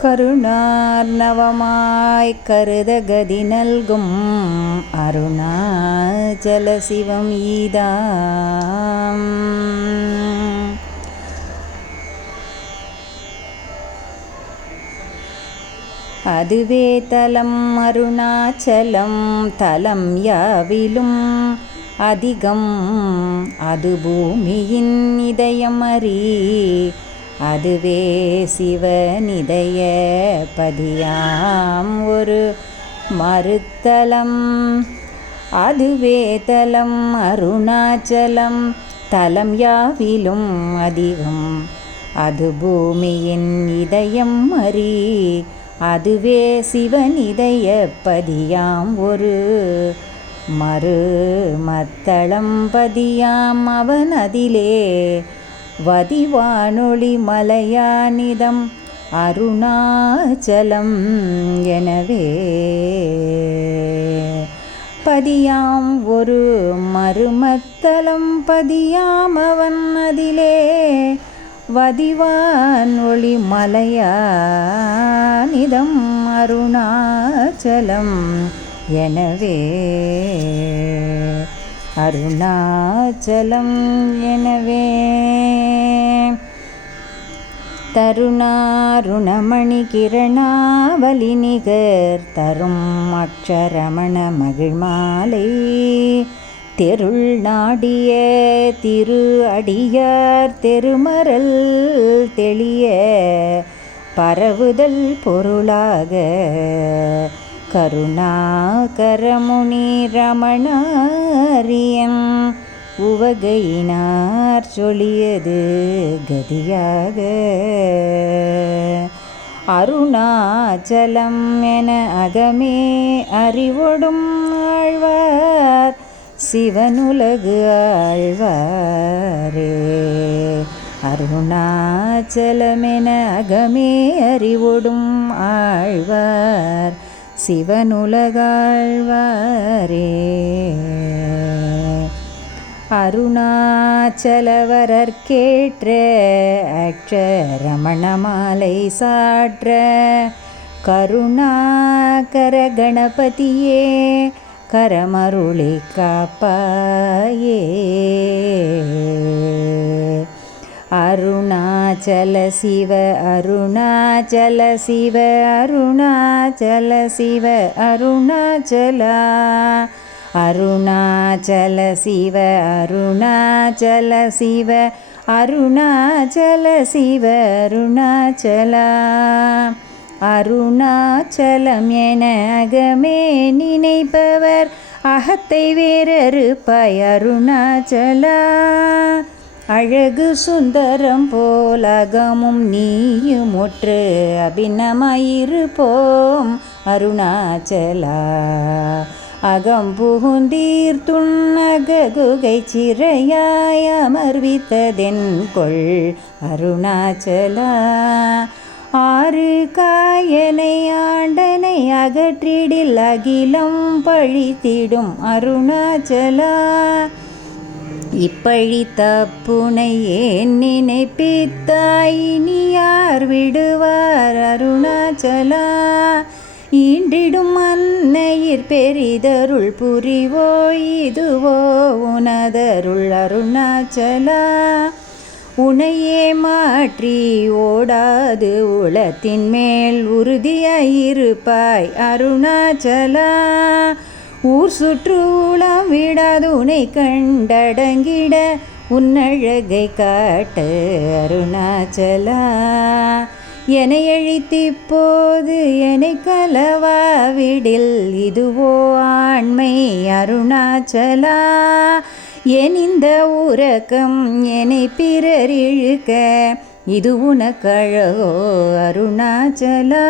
கருணார்ணவமாய் கருத கதி நல்கும் அருணாச்சல சிவம் ஈதாம். அதுவே தலம் அருணாச்சலம் தலம் யாவிலும் அதிகம் அது பூமியின் இதயம் அறி அதுவே சிவனிதய பதியாம் ஒரு மறுத்தலம். அதுவே தலம் அருணாச்சலம் தலம் யாவிலும் அதிகம் அது பூமியின் இதயம் அறி அதுவே சிவனிதய பதியாம் ஒரு மத்தளம் பதியாம். அவன் அதிலே வதிவானொளி மலையானிதம் அருணாச்சலம் எனவே பதியாம் ஒரு மறுமத்தளம் பதியாம். அவன் அதிலே வதிவானொளி மலையானிதம் அருணாச்சலம் எனவே அருணாச்சலம் எனவே. தருணாருணமணி கிரணாவலி நிகர் தரும் அக்ஷரமண மகிழ்மாலை தெருள் நாடிய திரு அடியார் தெருமரல் தெளிய பரவுதல் பொருளாக கருணாகரமுனி ரமணாரியன் உவகையினார் சொல்லியது கதியாக. அருணாச்சலம் என அகமே அறிவொடும் ஆழ்வார் சிவனுலகு ஆழ்வாரே. அருணாச்சலமென அகமே அறிவொடும் ஆழ்வார் சிவனுலகாழ்வாரே. அருணாச்சலவரற்கேற்ற அக்ஷரமண மாலை சாற்ற கருணாகர கணபதியே கரமருளி காப்பாயே. அருணாச்சல சிவ அருணாச்சல சிவ அருணாச்சல சிவ அருணாச்சலா அருணாச்சல சிவ அருணாச்சல சிவ அருணாச்சல சிவ அருணாச்சலா. அருணாச்சலம் என அகமே நினைப்பவர் அகத்தை வேறறுப்பாய் அருணாச்சலா. அழகு சுந்தரம் போல் அகமும் நீயும் ஒற்று அபிநமாயிருப்போம் அருணாச்சலா. அகம் புகுந்தீர் துன்னக குகை சிறையாய் அமர்வித்ததென் கொள் அருணாச்சலா. ஆறு காயனை ஆண்டனை அகற்றிடில் அகிலம் பழித்திடும் அருணாச்சலா. இப்பழி தப்புனை ஏன் நினைப்பித்தாய் இனி யார் விடுவார் அருணாச்சலா. ஈண்டிடும் அன்னையிற் பெரிதருள் புரிவோ இதுவோ உனதருள் அருணாச்சலா. உனையே மாற்றி ஓடாது உளத்தின் மேல் உறுதியாயிருப்பாய் அருணாச்சலா. ஊர் சுற்று உளம் விடாது உனை கண்டடங்கிட உன்னழகை காட்டு அருணாச்சலா. என்னை அழித்திப்போது என்னை கலவாவிடில் இதுவோ ஆண்மை அருணாச்சலா. என் இந்த உறக்கம் என்னை பிறர் இழுக்க இது உனக்கழகோ அருணாச்சலா.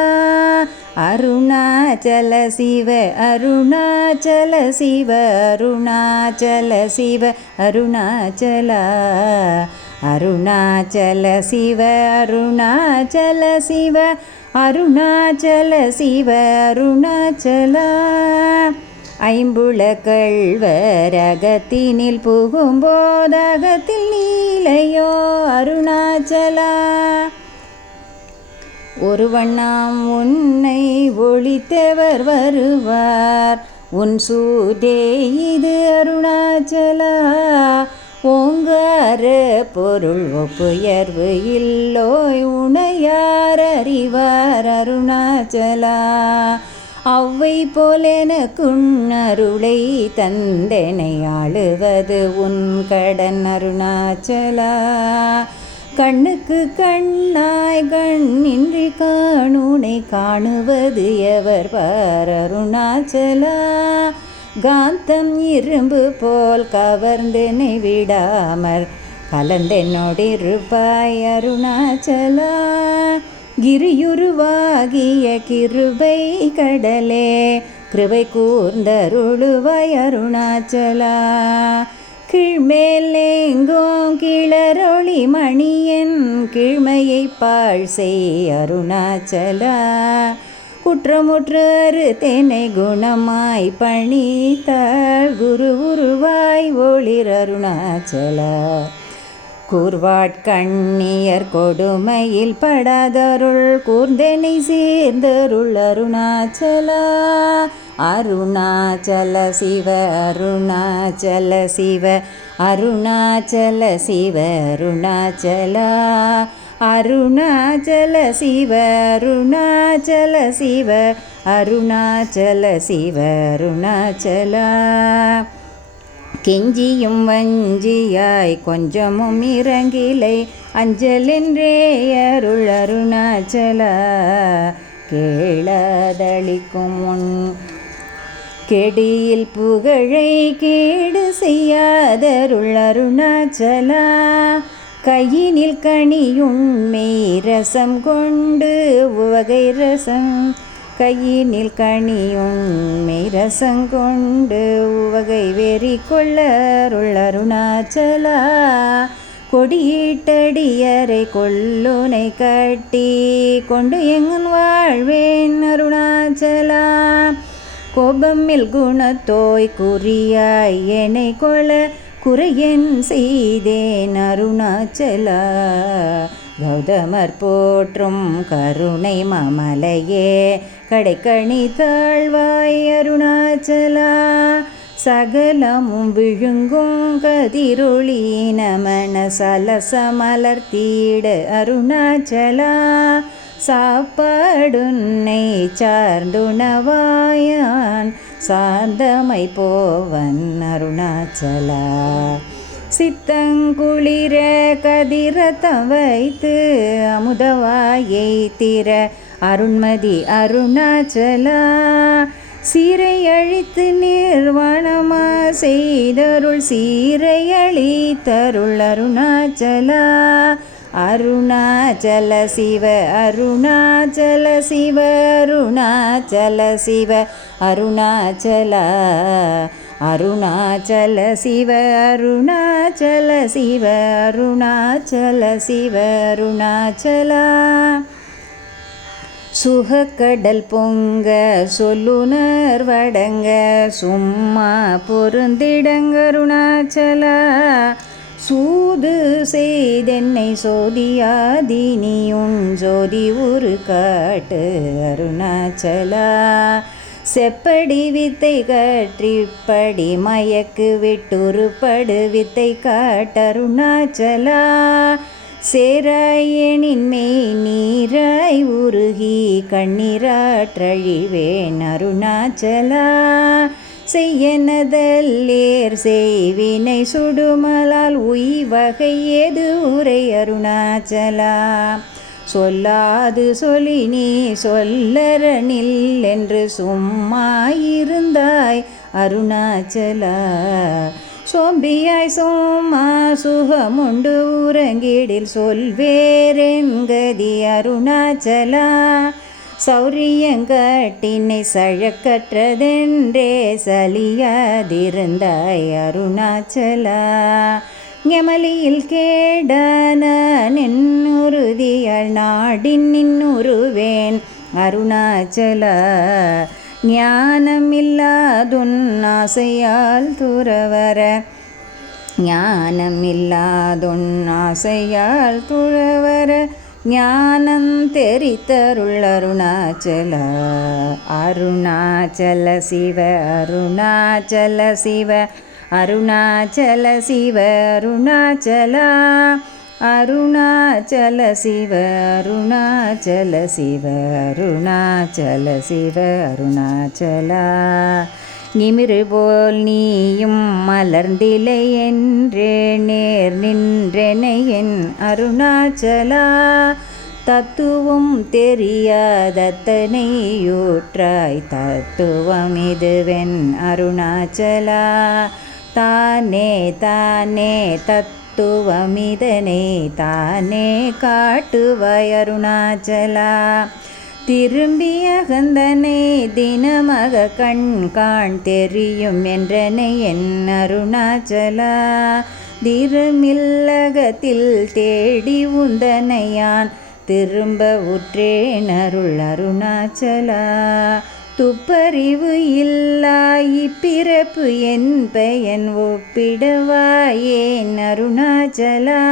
அருணாச்சல சிவ அருணாச்சல சிவ அருணாச்சல சிவ அருணாச்சலா. அருணாச்சல சிவ அருணாச்சல சிவ அருணாச்சல சிவ அருணாச்சலா. ஐம்புல கள்வர் அகத்தினில் புகும்போதகத்தில் நீலையோ அருணாச்சலா. ஒரு வண்ணாம் உன்னை ஒளித்தவர் வருவார் உன் சூதே இது அருணாச்சலா. ஓங்கார பொருள் ஒப்புயர்வு இல்லோய் உனையார் அறிவார் அருணாச்சலா. அவ்வை போலெனக்குன் அருளை தந்தனை ஆளுவது உன் கடன் அருணாச்சலா. கண்ணுக்கு கண்ணாய் கண்ணின்றி காணுனை காணுவது எவர் பார் அருணாச்சலா. காந்தம் இரும்பு போல் கவர்ந்தனை விடாமற் கலந்தென்னோடிருப்பாய் அருணாச்சலா. கிரியுருவாகிய கிருபை கடலே கிருபை கூர்ந்தருளுவாய் அருணாச்சலா. கீழ்மேலெங்கும் கிளரொளி மணியன் கீழ்மையை பாழ் செய் அருணாச்சலா. குற்றமுற்று தென்னை குணமாய் பணித்தாள் குரு உருவாய் ஒளிர் அருணாச்சலா. கூர்வாட்கண்ணியர் கொடுமையில் படாதருள் கூர்ந்தெனை சேர்ந்தருள் அருணாச்சலா. அருணாச்சல சிவ அருணாச்சல சிவ அருணாச்சல சிவ அருணாச்சலா. அருணாச்சல சிவ அருணாச்சல சிவ அருணாச்சல சிவ அருணாச்சலா. கெஞ்சியும் வஞ்சியாய் கொஞ்சமும் இறங்கிலை அஞ்சலென்றே அருள் அருணாச்சலா. கேளாதளிக்கும் உன் கெடியில் புகழை கேடு செய்யாதருள் அருணாச்சலா. கையினில் கனியுண்மை ரசம் கொண்டு உவகை ரசம் கையினில் கனியுண்மை ரசம் கொண்டு உவகை வெறி கொள்ளருள் அருணாச்சலா. கொடியிட்டடியரை கொல்லுனை கட்டி கொண்டு எங்கன் வாழ்வேன் அருணாச்சலா. கோபமில் குணத்தோய் குறியாய் என்னை கொள குறையன் செய்தேன் அருணாச்சலா. கௌதமர் போற்றும் கருணை மாமலையே கடைக்கணி தாழ்வாய் அருணாச்சலா. சகலமும் விழுங்கும் கதிரொளி நமன சலச மலர்த்தீட அருணாச்சலா. சாப்பாடுன்னை சார்ந்துணவாயான் சார்ந்தமை போவன் அருணாச்சலா. சித்தங்குளிர கதிரத்தம் வைத்து அமுதவாயை திற அருண்மதி அருணாச்சலா. சீரை அழித்து நிர்வாணமா செய்தருள் சீரை அழித்தருள் அருணாச்சலா. அருணாச்சல சிவ அருணாச்சல சிவ அருணாச்சல சிவ அருணாச்சலா. அருணாச்சல சிவ அருணாச்சல சிவ அருணாச்சல சிவ அருணாச்சலா. சுகக்கடல் பொங்க சொல்லுனர் வடங்க சும்மா பொருந்திடங்க அருணாச்சலா. சூது செய்தென்னை சோதியாதினியுன் ஜோதி உரு காட்டு அருணாச்சலா. செப்படி வித்தை கற்றிப்படி மயக்கு விட்டுருப்படு வித்தை காட்டருணாச்சலா. சேராயனின் மெய் நீராய் உருகி கண்ணீராற்றழிவேன் அருணாச்சலா. செய்யனதல்லேர் செய்வினை சுடுமலால் உய்வகை ஏது உரை அருணாச்சலா. சொல்லாது சொல்லி நீ சொல்லரனில் என்று சும்மா இருந்தாய் அருணாச்சலா. சோம்பியாய் சோமா சுகமுண்டு உறங்கிடில் சொல்வேரென்கதி அருணாச்சலா. சௌரியங்கட்டினை சழக்கற்றதென்றே சலியாதிருந்தாய் அருணாச்சலா. ஞமலியில் கேடான நின்னுறுதியால் நாடின் நின்னுருவேன் அருணாச்சலா. ஞானமில்லாதுன் ஆசையால் துறவர ஞானமில்லாதுன் ஆசையால் துறவர ஞானம் தெரித்தருள் அருணாச்சல. அருணாச்சல சிவ அருணாச்சல சிவ அருணாச்சல சிவ அருணாச்சலா. அருணாச்சல சிவ அருணாச்சல சிவ அருணாச்சல சிவ அருணாச்சலா. நிமிரு போல் நீயும் மலர்ந்திலை என்றே நேர் நின்றெனை என் அருணாச்சலா. தத்துவம் தெரியாதத்தனையூற்றாய் தத்துவம் இதுவென் அருணாச்சலா. தானே தானே தத்துவமிதனை தானே காட்டுவாய் அருணாச்சலா. திரும்பிய கந்தனை தினமக கண் தெரியும் என்றனை என் அருணாச்சலா. திருமில்லகத்தில் தேடி உந்தனையான் திரும்ப உற்றேன் அருள் அருணாச்சலா. துப்பறிவு இல்லா இப்பிறப்பு என் பயன் ஒப்பிடவாயேன் அருணாச்சலா.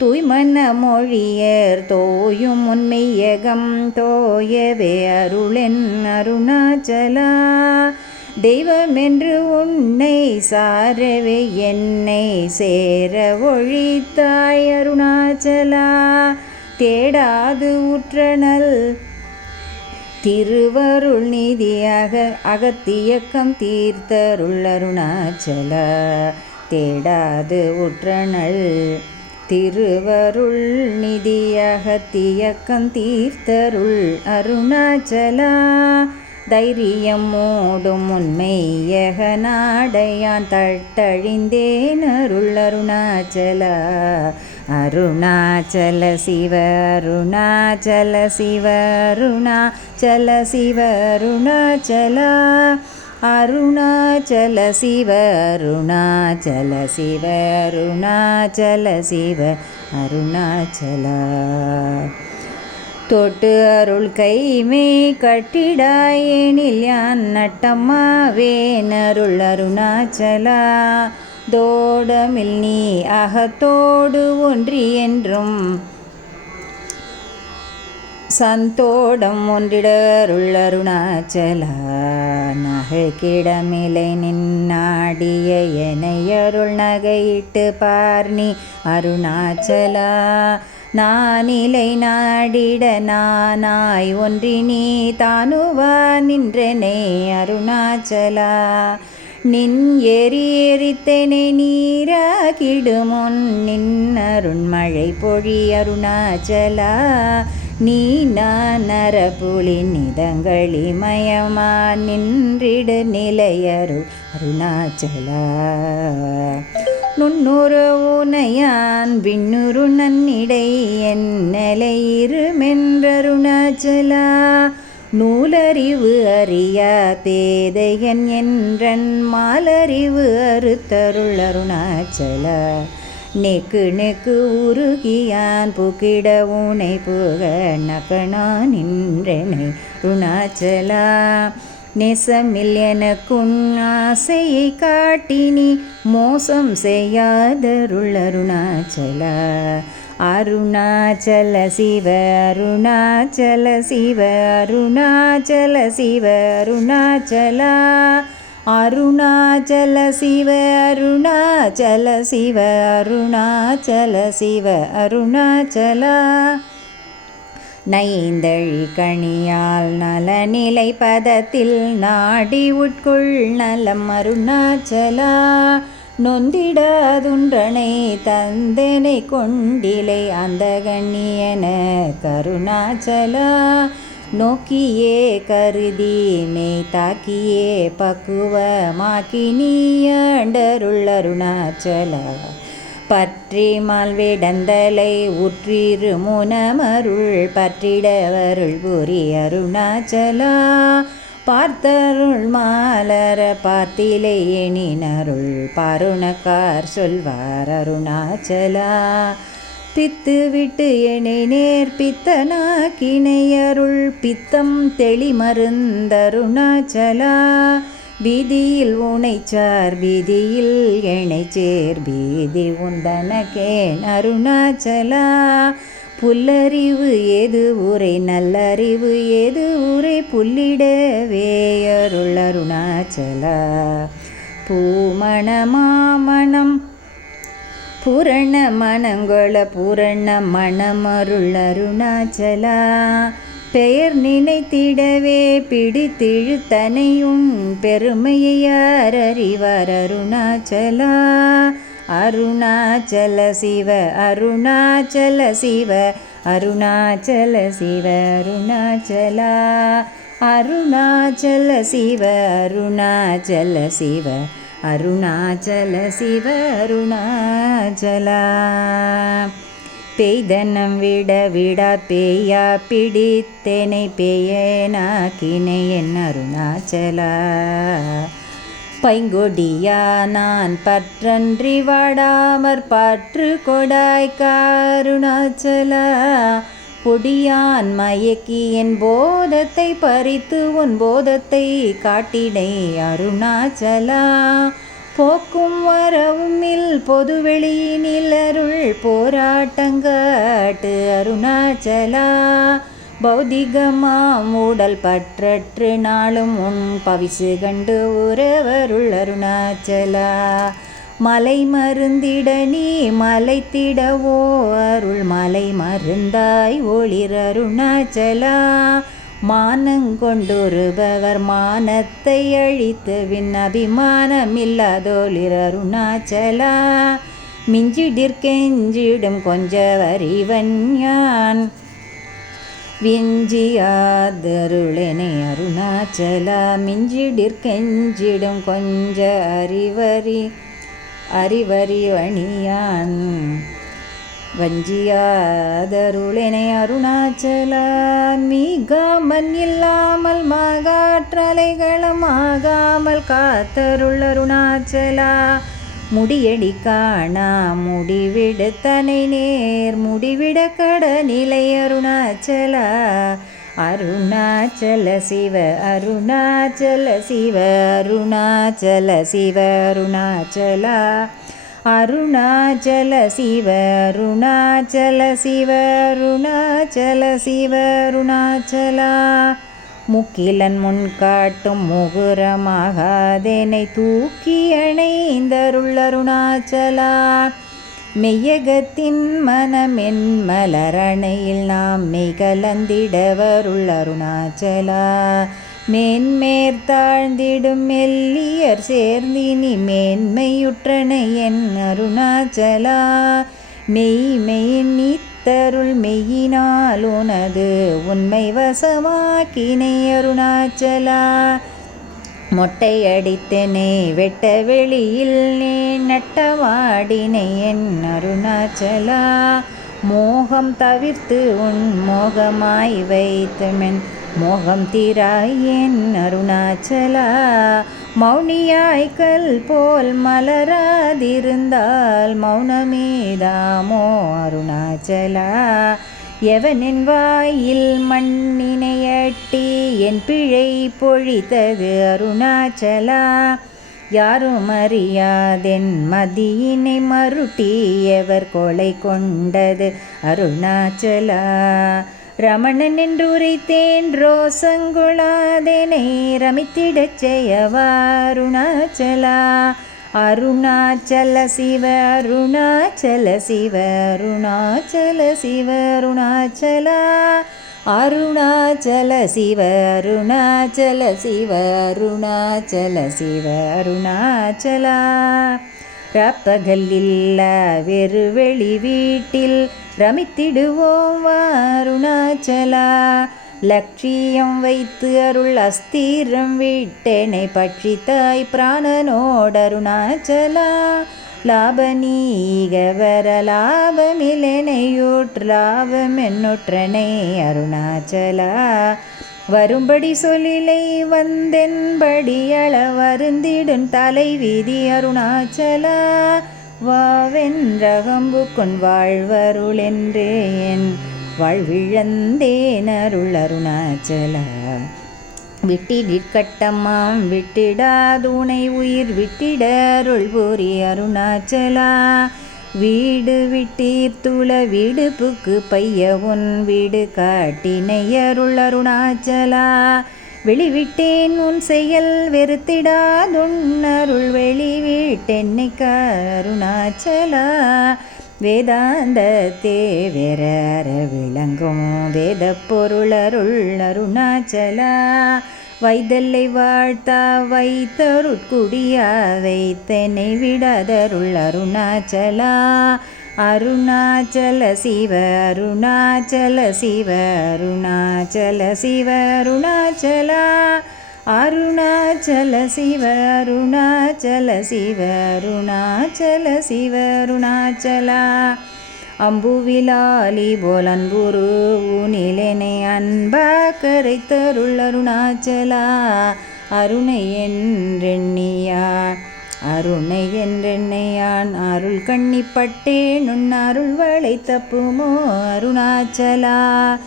தூய்மன மொழியர் தோயும் உண்மையகம் தோயவே அருளென் அருணாச்சலா. தெய்வமென்று உன்னை சாரவே என்னை சேர ஒழித்தாய் அருணாச்சலா. தேடாது உற்றனல் திருவருள் நிதியாக அகத்தியக்கம் தீர்த்தருள் அருணாச்சலா. தேடாது உற்றனள் திருவருள் நிதியாக தியக்கம் தீர்த்தருள் அருணாச்சலா. தைரியம் மூடும் உண்மையக நாடையான் தட்டழிந்தேன் அருள் அருணாச்சலா. அருணாச்சல சிவ அருணாச்சல சிவ அருணாச்சல சிவ அருணாச்சலா. அருணாச்சல சிவ அருணாச்சல சிவ அருணாச்சல சிவ அருணாச்சலா. தொட்டு அருள் கைமே கட்டிடாயெனில் யான் நட்டம்மாவேன் அருள் அருணாச்சலா. தோடமில் நீ அகத்தோடு ஒன்றி என்றும் சந்தோடம் ஒன்றிட அருள் அருணாச்சலா. நகைக்கிடமிலை நின்னாடிய எனையருள் நகையிட்டு பார்னி அருணாச்சலா. நானிலை நாடிட நானாய் ஒன்றி நீ தானுவா நின்றனை அருணாச்சலா. நின் எரி எரித்தனை நீராகிடுமுன் நின் அருண்மழை பொழி அருணாச்சலா. நீ நான் நரபுலி நிதங்களி மயமா நின்றிடு நிலையருள் அருணாச்சலா. நுண்ணுரு உனையான் விண்ணுரு நன்னிடை என் நிலையிருமென்றருணாச்சலா. நூலறிவு அறியா பேதையன் என்றன் மாலறிவு அறுத்தருள் அருணாச்சலா. நெக்கு நெக்கு உருகியான் புக்கிட உனை புக நகனான் நின்றனை அருணாச்சலா. நேசமில் எனக்குன் ஆசையை காட்டினி மோசம் செய்யாதருள் அருணாச்சலா. அருணாச்சல சிவ அருணாச்சல சிவ அருணாச்சல சிவ அருணாச்சலா. அருணாச்சல சிவ அருணாச்சல சிவ அருணாச்சல சிவ அருணாச்சலா. நைந்தழி கணியால் நலநிலை பதத்தில் நாடி உட்கொள் நலம் அருணாச்சலா. நொந்திடாதுன்றனை தந்தனை கொண்டிலை அந்த கண்ணியன கருணாச்சலா. நோக்கியே கருதி மெய் தாக்கியே பக்குவமாக்கி நீயாண்டருள் அருணாச்சலா. பற்றி மால்விடந்தலை உற்றிரு முனமருள் பற்றிடவருள் புரி அருணாச்சலா. பார்த்தருள் மாலர பார்த்திலை எனினருள் பாருணக்கார் சொல்வார் அருணாச்சலா. பித்து விட்டு என்னை நேர்பித்தனாக்கினையருள் பித்தம் தெளி மருந்தருணாச்சலா. வீதியில் உனைச்சார் வீதியில் எனைச்சேர் பீதி உந்தனக்கேன் அருணாச்சலா. புல்லறிவு ஏது ஊரை நல்லறிவு ஏது ஊரை புல்லிடவே அருள் அருணாச்சலா. பூமண மாமணம் பூரண மணங்கொள பூரண மணமருள் அருணாச்சலா. பெயர் நினைத்திடவே பிடித்திழுத்தனையுன் பெருமையை யார் அறிவார் அருணாச்சலா. அருணாச்சல சிவ அருணாச்சல சிவ அருணாச்சல சிவ அருணாச்சலா. அருணாச்சல சிவ அருணாச்சல சிவ அருணாச்சல சிவ அருணாச்சலா. பெய்தனம் விட விடா பேயா பிடித்தேனை பேயனாக்கினை என் அருணாச்சலா. பைங்கொடியா நான் பற்றன்றி வாடாமற் பற்று கொடாய்க்கா அருணாச்சலா. பொடியான் மயக்கி என் போதத்தை பறித்து உன் போதத்தை காட்டினை அருணாச்சலா. போக்கும் வரவுமில் பொதுவெளியினில் அருள் போராட்டங்காட்டு அருணாச்சலா. பௌதிகமா மூடல் பற்றற்று நாளும் உன் பவிசு கண்டு உறவருள் அருணாச்சலா. மலை மருந்திட நீ மலைத்திடவோ அருள் மலை மருந்தாய் ஒளிர் அருணாச்சலா. மானங்கொண்டொருபவர் மானத்தை அழித்து வின் அபிமானமில்லாதோளிர் அருணாச்சலா. மிஞ்சிடிற்கெஞ்சிடும் கொஞ்ச வரிவன் யான் விஞ்சியாதருளெனை அருணாச்சலா. மிஞ்சிடிற்கெஞ்சிடும் கொஞ்ச அறிவறி வணியான் வஞ்சியாதருளெனை அருணாச்சலா. மீகாமன் இல்லாமல் மாகாற்றலைகளும் ஆகாமல் காத்தருள் அருணாச்சலா. முடியடி காணா முடிவிடு தனை நேர் முடிவிட கடநிலை அருணாச்சலா. அருணாச்சல சிவ அருணாச்சல சிவ அருணாச்சல சிவ அருணாச்சலா. அருணாச்சல சிவ அருணாச்சல சிவ அருணாச்சல சிவ அருணாச்சலா. முக்கிலன் முன் காட்டும் முகுரமாகாதேனை தூக்கி அணைந்தருள் அருணாச்சலா. மெய்யகத்தின் மனமென் மலரணையில் நாம் மெய்கலந்திடவருள் அருணாச்சலா. மேன்மேற்தாழ்ந்திடும் மெல்லியர் சேர்ந்தினி மேன்மையுற்றனை என் அருணாச்சலா. மெய்மெயின் நீத்தருள் மெய்யினால் உனது உண்மை வசமாக்கினை அருணாச்சலா. மொட்டை அடித்தனை வெட்ட வெளியில் நீ நட்டவாடினை என் அருணாச்சலா. மோகம் தவிர்த்து உன் மோகமாய் வைத்துமென் மோகம் தீராய் என் அருணாச்சலா. மௌனியாய்க்கல் போல் மலராதிருந்தால் மௌனமேதாமோ அருணாச்சலா. எவனின் வாயில் மண்ணினையட்டி என் பிழை பொழித்தது அருணாச்சலா. யாரும் அறியாதென் மதியினை மருட்டி எவர் கொலை கொண்டது அருணாச்சலா. ரமணன் என்றுரைத்தேன் ரோசங்குளாதேனை ரமித்திடச் செய்யவா அருணாச்சலா. அருணாச்சல சிவ அருணாச்சல சிவ அருணாச்சல சிவ அருணாச்சலா. அருணாச்சல சிவ அருணாச்சல சிவ அருணாச்சல சிவ அருணாச்சலா. ரப்பகலில்ல வெறுவெளி வீட்டில் ரமித்திடுவோம் அருணாச்சலா. லட்சியம் வைத்து அருள் அஸ்திரம் விட்டேனை பட்சித்தாய் பிராணனோடருணாச்சலா. லாபநீக வர லாபமிலனையூற்று லாபம் என்னுற்றனை அருணாச்சலா. வரும்படி சொல்லிலை வந்தென்படி அள வருந்திடும் தலை வீதி அருணாச்சலா. வாவென்றகம்பு கொன் வாழ்வருள் என்றே என் வாழ்விழந்தேன் அருள் அருணாச்சலா. விட்டிடிற்கட்டமாம் விட்டிடாதுணை உயிர் விட்டிட அருள் பூரி அருணாச்சலா. வீடு விட்டீர்த்துள விடுப்புக்கு பைய உன் வீடு காட்டினை அருணாச்சலா. வெளிவிட்டேன் உன் செயல் வெறுத்திடாதுன்னருள் வெளிவிட்டென்னை அருணாச்சலா. வேதாந்தத்தே வேற விளங்கும் வேத பொருளருள் அருணாச்சலா. வைதல்லை வாழ்த்தா வைத்தருட்குடியா வைத்தனை விடாதருள் அருணாச்சலா. அருணாச்சல சிவ அருணாச்சல சிவ அருணாச்சல சிவ அருணாச்சலா. அருணாச்சல சிவ அருணாச்சல சிவ அருணாச்சல சிவ அருணாச்சலா. அம்புவிலாலி போல் அன்புரு ஊனிலெனை அன்பா கரைத்தருள் அருணாச்சலா. அருணை என்றெண்ணியான் அருணை என்றெண்ணையான் அருள் கண்ணிப்பட்டேன் உன் அருள் வளை தப்புமோ அருணாச்சலா.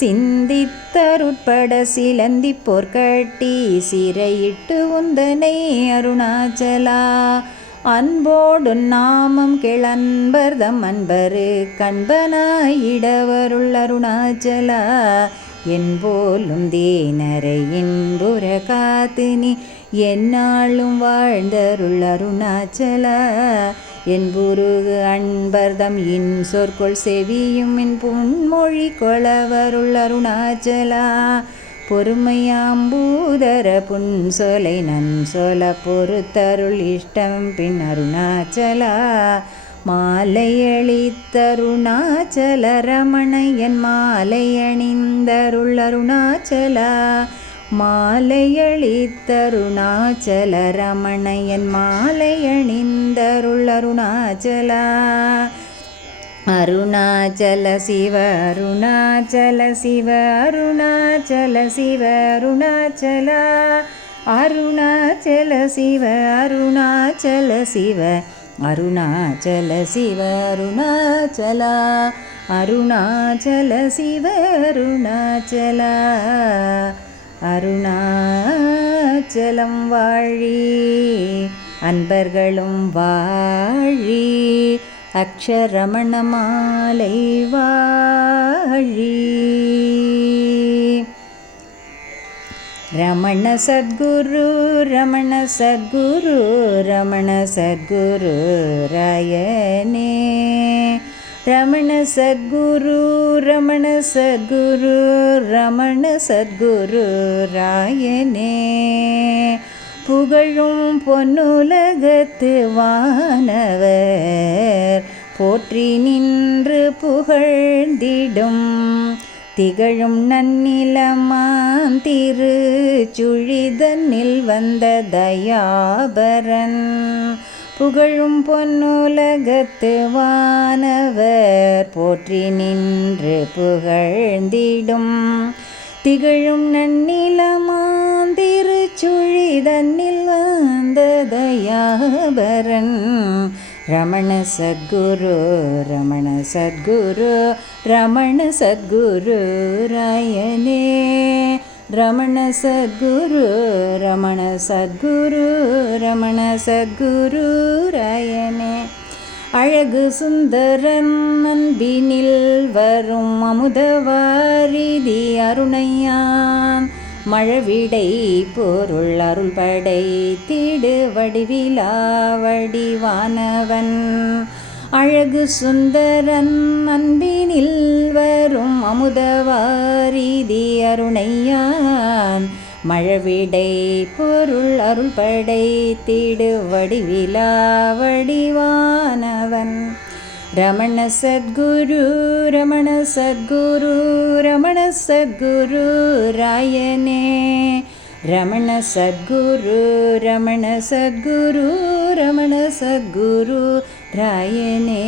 சிந்தித்தருட்பட சிலந்தி போர்க்கட்டி சிறையிட்டு உந்தனை அருணாச்சலா. அன்போடு நாமம் கிளன்பர்தம் அன்பரு கண்பனாயிடவருள் அருணாச்சலா. என்போலும் தேனரை இன்புற காத்து நீ எந்நாளும் வாழ்ந்தருள் அருணாச்சலா. என்புருகு அன்பர்தம் இன் சொற்கொள் செவியும் என் புன்மொழி கொளவருள் அருணாச்சலா. பொறுமையாம்பூதர புன்சொலை நன்சொல பொறுத்தருள் இஷ்டம் பின் அருணாச்சலா. மாலையளித்தருணாச்சல ரமணையன் மாலை அணிந்தருள் அருணாச்சலா. மாலையளித்தருணாச்சல ரமணையன் மாலை அணிந்தருள் அருணாச்சலா. அருணாச்சல சிவ அருணாச்சல சிவ அருணாச்சல சிவ அருணாச்சலா. அருணாச்சல சிவ அருணாச்சல சிவ அருணாச்சல சிவ அருணாச்சலா. அருணாச்சல சிவ அருணாச்சலா. அருணாச்சலம் வாழி அன்பர்களும் வாழி அக்ஷரமண மாலை வாழி. ரமண சத்குரு ரமண சத்குரு ரமண சத்குரு ராயனே. ரமண சத்குரு ரமண சத்குரு ரமண சத்குரு ராயனே. புகழும் பொன்னுலகத்து வானவர் போற்றி நின்று புகழ்ந்திடும் திகழும் நன்னிலமாம் திருச்சுழிதனில் வந்த தயாபரன். புகழும் பொன்னுலகத்து வானவர் போற்றி நின்று புகழ்ந்திடும் திகழும் நன்னிலமாம் திருச்சுழிதனில் வந்த தயாபரன். ரமண சத்குரு ரமண சத்குரு ரமண சத்குரு ராயனே. ரமண சத்குரு ரமண சத்குரு ரமண சத்குரு ராயனே. அழகு சுந்தரன் அன்பினில் வரும் அமுதவாரிதி அருணையான் மழவிடை பொருள் அருள் படை திடு வடிவிலா வடிவானவன். அழகு சுந்தரன் அன்பினில் வரும் அமுதவாரிதி அருணையான் மழவிடை பொருள் அருள் படை திடு வடிவிலா வடிவானவன். ரமண சத்குரு ரமண சத்குரு ரமண சத்குரு ராயனே. ரமண சத்குரு ரமண சத்குரு ரமண சத்குரு ராயனே.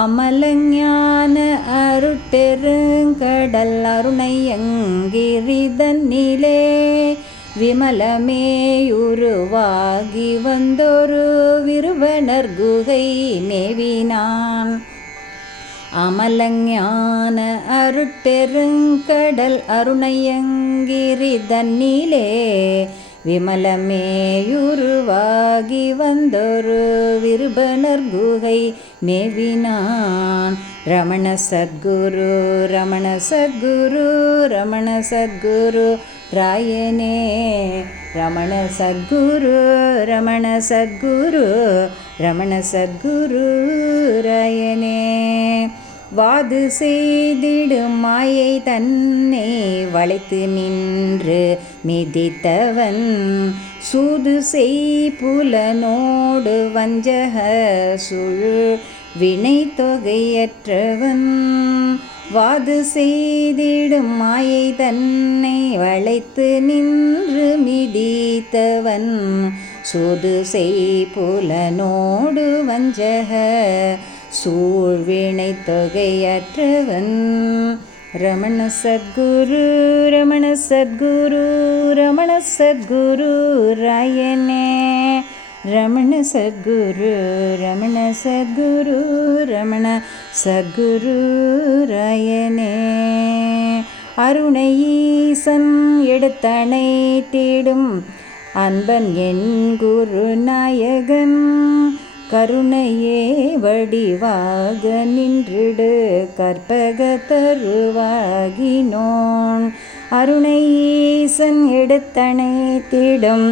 அமலஞான அருட்பெருங்கடல் அருணையங்கிரிதன்னிலே விமலமேயுருவாகி வந்தொரு விருவனர் குகை மேவினான். அமலஞான அருட்பெருங்கடல் அருணையங்கிரிதன்னிலே விமலமேயுருவாகி வந்தொரு விருபனர் குகை மேவினான். ரமண சத்குரு ரமண சத்குரு ரமண சத்குரு ராயனே. ரமண சத்குரு ரமண சத்குரு ரமண சத்குரு ராயனே. வாது செய்திடும் மாயை தன்னை வளைத்து நின்று மிதித்தவன், சூது செய் புலனோடு வஞ்சக சுழு வினை தொகையற்றவன். வாது செய்திடும் மாயை தன்னை வளைத்து நின்று மிதித்தவன், சூது செய் புலனோடு வஞ்சக சூழ்வினை தொகையற்றவன். ரமண சத்குரு ரமண சத்குரு ரமண சத்குரு ராயனே. ரமண சத்குரு ரமண சத்குரு ரமண சத்குரு ராயனே. அருணை ஈசன் எடுத்தனை தேடும் அன்பன் என் குரு நாயகன், கருணையே வடிவாக நின்றிடு கற்பக தருவாகினோன். அருணை ஈசன் எடுத்தனை தேடும்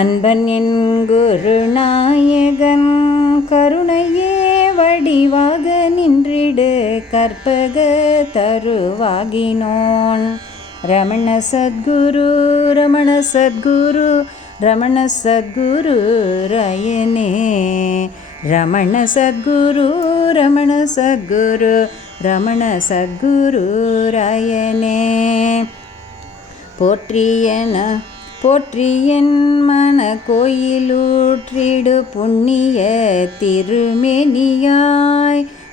அன்பன் என் குரு நாயகன், கருணையே வடிவாக நின்றிடு கற்பக தருவாகினோன். ரமண சத்குரு ரமண சத்குரு ரமண சத்குரு ராயனே. ரமண சத்குரு ரமண சத்குரு ரமண சத்குரு ராயனே. போற்றியன் மன கோயிலூற்றிடு புண்ணிய திருமேனியாய்,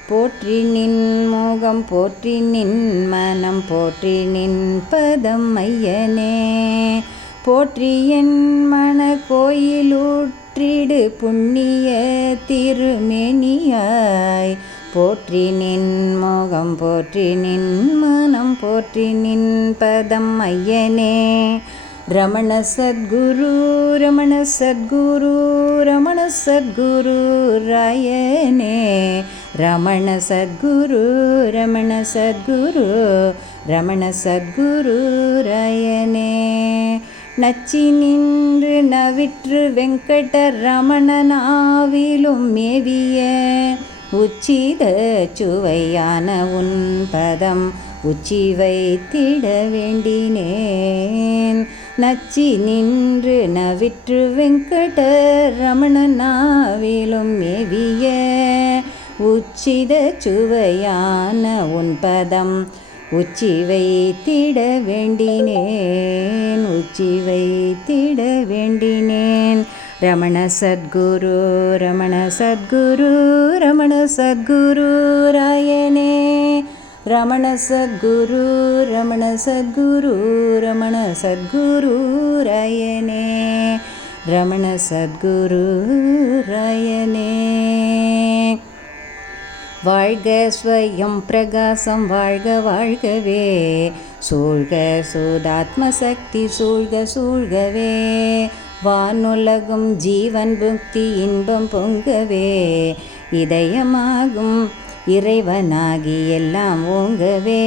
போற்றி நின் முகம் போற்றி நின் மனம் போற்றி நின் பதம் ஐயனே. போற்றியன் மன கோயிலூற்றிடு புண்ணிய திருமேனியாய், போற்றி நின் முகம் போற்றி நின் மனம் போற்றி நின் பதம் ஐயனே. ரமண சத்குரு ரமண சத்குரு ரமண சத்குரு ராயனே. ரமண சத்குரு ரமண சத்குரு ரமண சத்குரு ராயனே. நச்சி நின்று நவிற்று வெங்கட ரமணனாவிலும் மேவிய, உச்சித சுவையான உன் பதம் உச்சி வைத்திட வேண்டினேன். நச்சி நின்று நவிற்று வெங்கட ரமணனாவிலும் மேவிய, உச்சித சுவையான உன் பதம் உச்சி வைத்திட வேண்டினேன் உச்சி வைத்திட வேண்டினேன். ரமண சத்குரு ரமண சத்குரு ரமண சத்குரு ராயனே. ரமண சத்குரு ரமண சத்குரு ரமண சத்குரு ராயனே. ரமண சத்குரு ராயனே. வாழ்க ஸ்வயம் பிரகாசம் வாழ்க வாழ்கவே, சூழ்க சுதாத்ம சக்தி சூழ்க சூழ்கவே, வானுலகும் ஜீவன் புக்தி இன்பம் பொங்கவே, இதயமாகும் இறைவனாகி எல்லாம் ஓங்கவே,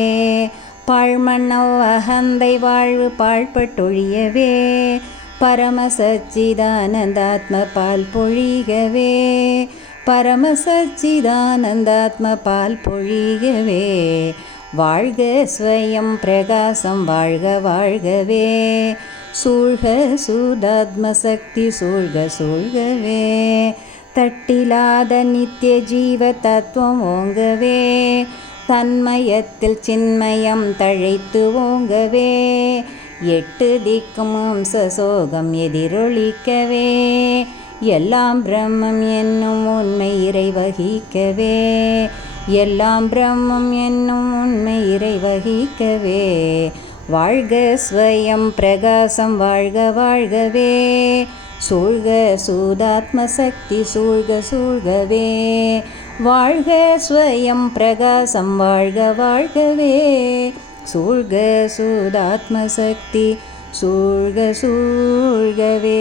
பாழ்மன்னவ் அகந்தை வாழ்வு பாழ்பட்டொழியவே, பரம சச்சிதானந்தாத்ம பால் பொழிகவே, பரம சச்சிதானந்தாத்ம பால் பொழிகவே, வாழ்க ஸ்வயம் பிரகாசம் வாழ்க வாழ்கவே, சூழ்க சுதாத்ம சக்தி சூழ்க சூழ்கவே, தட்டிலாத நித்திய ஜீவ தத்துவம் ஓங்கவே, தன்மயத்தில் சின்மயம் தழைத்து ஓங்கவே, எட்டு திக்கும் அம்ச சோகம் எதிரொலிக்கவே, எல்லாம் பிரம்மம் என்னும் உண்மை இறைவகிக்கவே, எல்லாம் பிரம்மம் என்னும் உண்மை இறைவகிக்கவே, வாழ்க ஸ்வயம் பிரகாசம் வாழ்க வாழ்கவே, சூழ்க சூதாத்ம சக்தி சூழ்க சூழ்கவே, வாழ்க ஸ்வயம் பிரகாசம் வாழ்க வாழ்கவே, சூழ்க சூதாத்ம சக்தி சூழ்க சூழ்கவே.